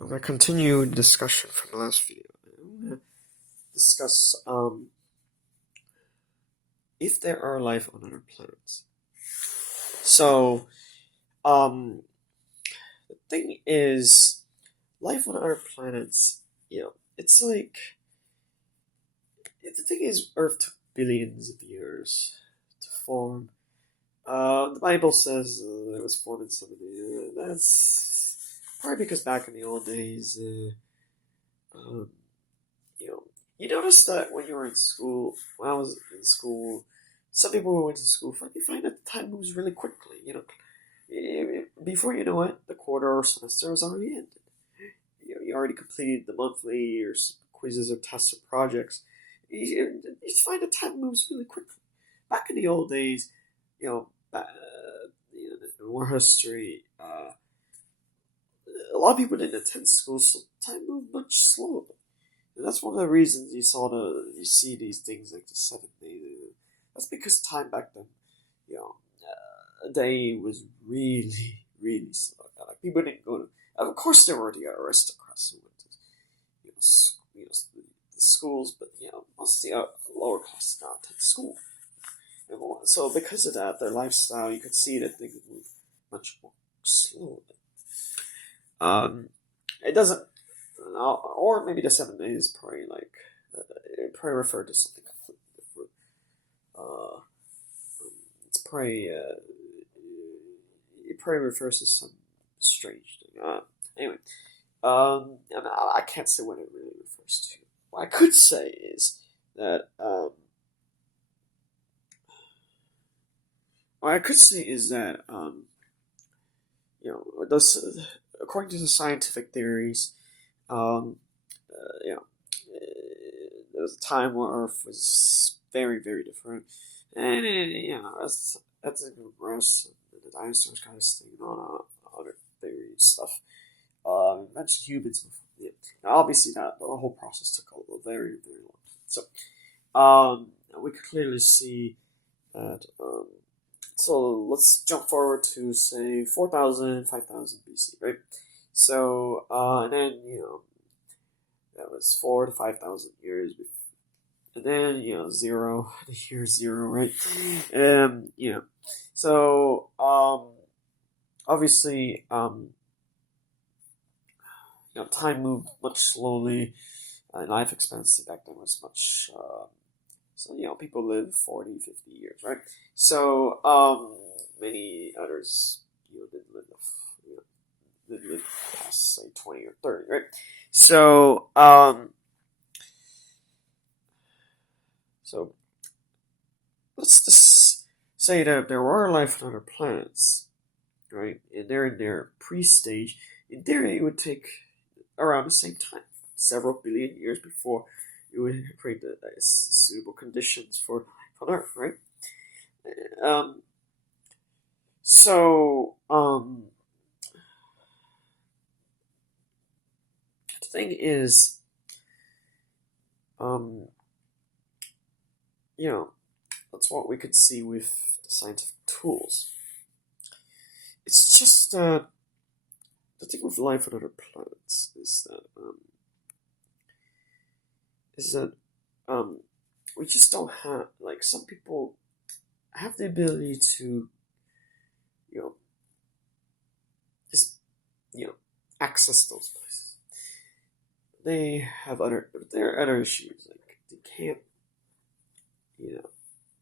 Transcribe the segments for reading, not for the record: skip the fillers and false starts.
As I continue discussion from the last video, I'm going to discuss if there are life on other planets. So, um, the thing is, life on other planets, it's like, the thing is, Earth took billions of years to form. The Bible says it was formed in 70. That's probably because back in the old days, um, you know, you notice that when you were in school, when I was in school, some people who went to school you find that time moves really quickly. Before you know it, the quarter or semester is already ended. You already completed the monthly or quizzes or tests or projects. You find that time moves really quickly. Back in the old days, more history. A lot of people didn't attend school, so time moved much slower. And that's one of the reasons you see these things like the 7 days. That's because time back then, a day was really, really slow. Like people didn't go to. Of course, there were the aristocrats who went to, the schools, but most of the lower class did not attend school. So because of that, their lifestyle, you could see that things move much more slowly. It doesn't, or maybe the 7 days probably it probably referred to something completely different. It's probably it probably refers to some strange thing. Anyway, I can't say what it really refers to. What I could say is that what I could say is that those according to the scientific theories, um, there was a time where Earth was very, very different, and as it progressed, the dinosaurs kind of stayed on other theory stuff. Eventually, humans. Yeah. Now, obviously, that the whole process took a very, very long time. So, we could clearly see that. So let's jump forward to say 4,000, 5,000 BC, right? So, and then that was 4 to 5,000 years before. And then, zero, the year zero, right? So, obviously, time moved much slowly. Life expectancy back then was much, so, people live 40, 50 years, right? So, many others, didn't live past, say, 20 or 30, right? So, let's just say that there are life on other planets, right? And they're in their pre-stage. In theory, it would take around the same time, several billion years before it would create the suitable conditions for life on Earth, right? Um, so, the thing is, that's what we could see with the scientific tools. It's just the thing with life on other planets is that we just don't have, like, some people have the ability to just access those places. There are other issues, like they can't,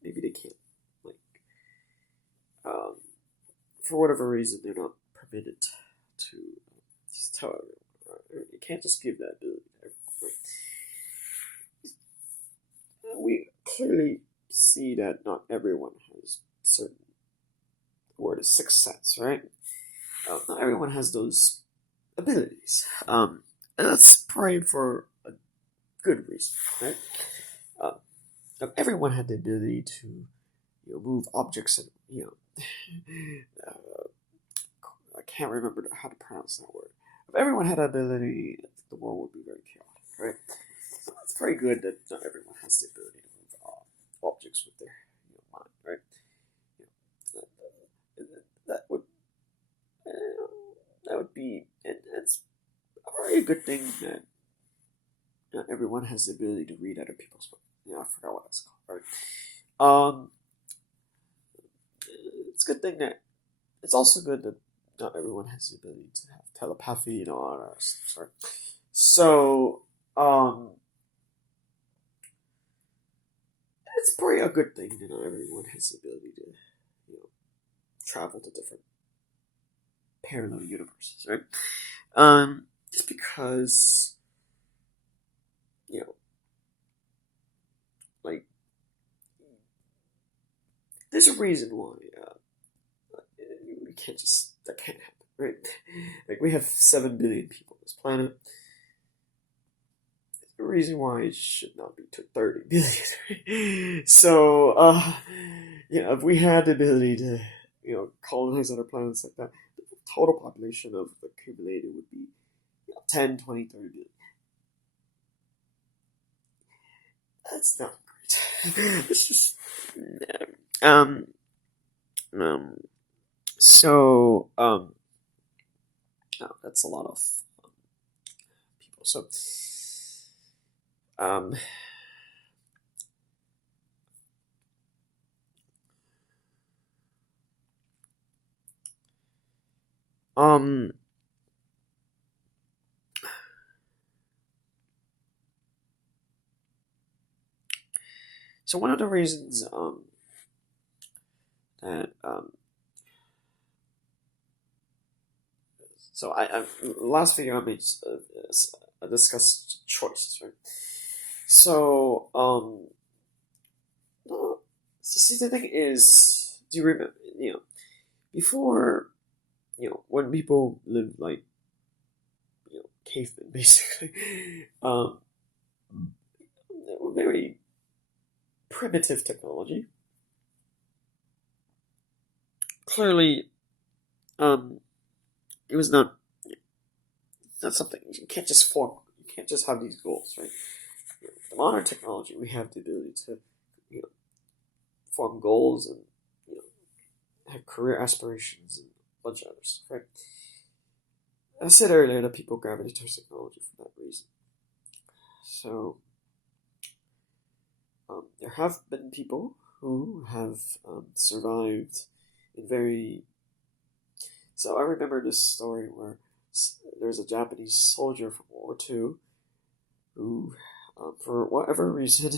maybe they can't, like, for whatever reason they're not permitted to just tell everyone. Right? You can't just give that ability to everyone. Right? We clearly see that not everyone has certain, the word is sixth sense, right? Not everyone has those abilities. And that's probably for a good reason, right? Everyone had the ability to, move objects and, I can't remember how to pronounce that word. If everyone had that ability, the world would be very chaotic, right? So it's very good that not everyone has the ability to move objects with their mind, right? That would be, and it's probably a good thing that not everyone has the ability to read other people's mind. Yeah, I forgot what that's called. Right. It's a good thing that it's also good that not everyone has the ability to have telepathy and all that stuff. Right. So, it's probably a good thing that not everyone has the ability to, travel to different parallel universes, right? Just because, you know, like, there's a reason why we can't just, that can't happen, right? Like, we have 7 billion people on this planet. There's a reason why it should not be to 30 billion, right? So, if we had the ability to, colonize other planets like that, the total population of the accumulated would be 10, 20, 30 billion. That's not great. It's just, so, no, that's a lot of people. So, um, um, so one of the reasons, that, so last video I made, I discussed choices, right? So, so see, the thing is, do you remember, before, when people lived like, cavemen, basically, very primitive technology. Clearly, it was not, something you can't just form. You can't just have these goals, right? The modern technology, we have the ability to, form goals and, have career aspirations and a bunch of other stuff, right? I said earlier that people gravitate towards technology for that reason. So, there have been people who have survived in very. So I remember this story where there's a Japanese soldier from World War II who, for whatever reason,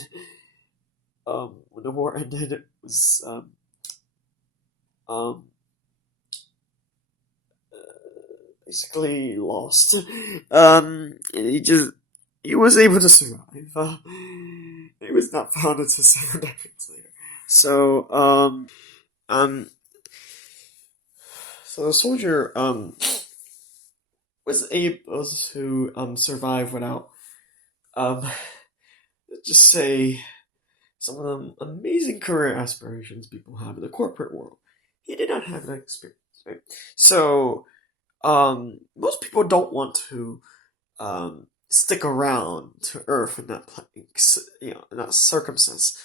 when the war ended, it was basically lost. He was able to survive. He was not found until 7 decades later. So so the soldier was able to survive without just say some of the amazing career aspirations people have in the corporate world. He did not have that experience, right? So most people don't want to stick around to Earth in that place, in that circumstance,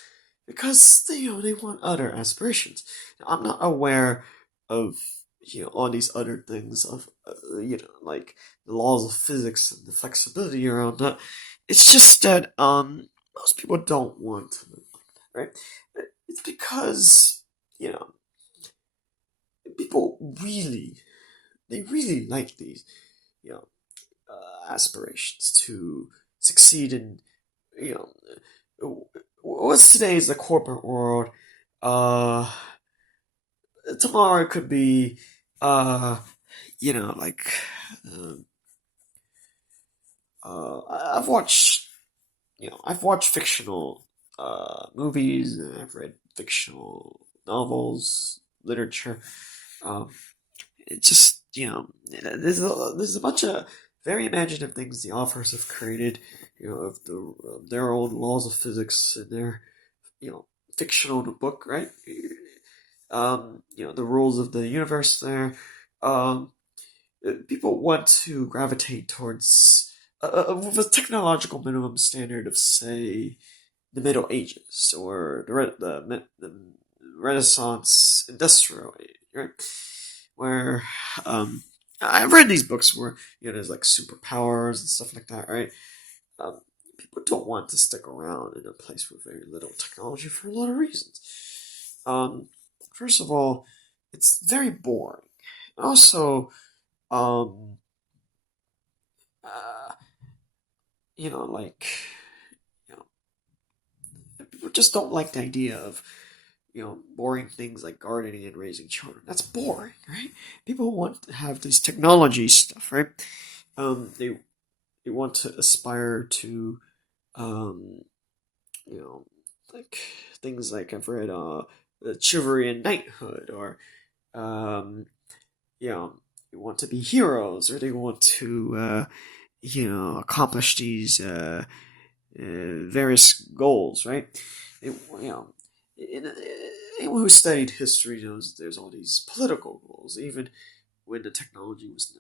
because they want other aspirations. Now, I'm not aware of all these other things of like the laws of physics and the flexibility around that. It's just that most people don't want to live like that, right? It's because people really like these aspirations to succeed in what's today is the corporate world. Tomorrow it could be like I've watched fictional movies, and I've read fictional novels, literature. It just there's a bunch of very imaginative things the authors have created, of their own laws of physics in their fictional book, right? The rules of the universe there. People want to gravitate towards with a technological minimum standard of, say, the Middle Ages or the Renaissance industrial age, right? Where I've read these books where there's like superpowers and stuff like that, right? Um, People don't want to stick around in a place with very little technology for a lot of reasons. Um, First of all, it's very boring. Also, um, uh, like you know, people just don't like the idea of boring things like gardening and raising children. That's boring, right? People want to have this technology stuff, right? They want to aspire to, um, you know, like things like I've read, chivalry and knighthood, or um, you know, they want to be heroes, or they want to, accomplish these various goals, right? You know, in, anyone who studied history knows there's all these political goals, even when the technology was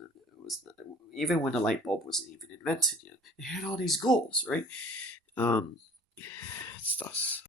even when the light bulb wasn't even invented yet. It had all these goals, right? Um, stuff.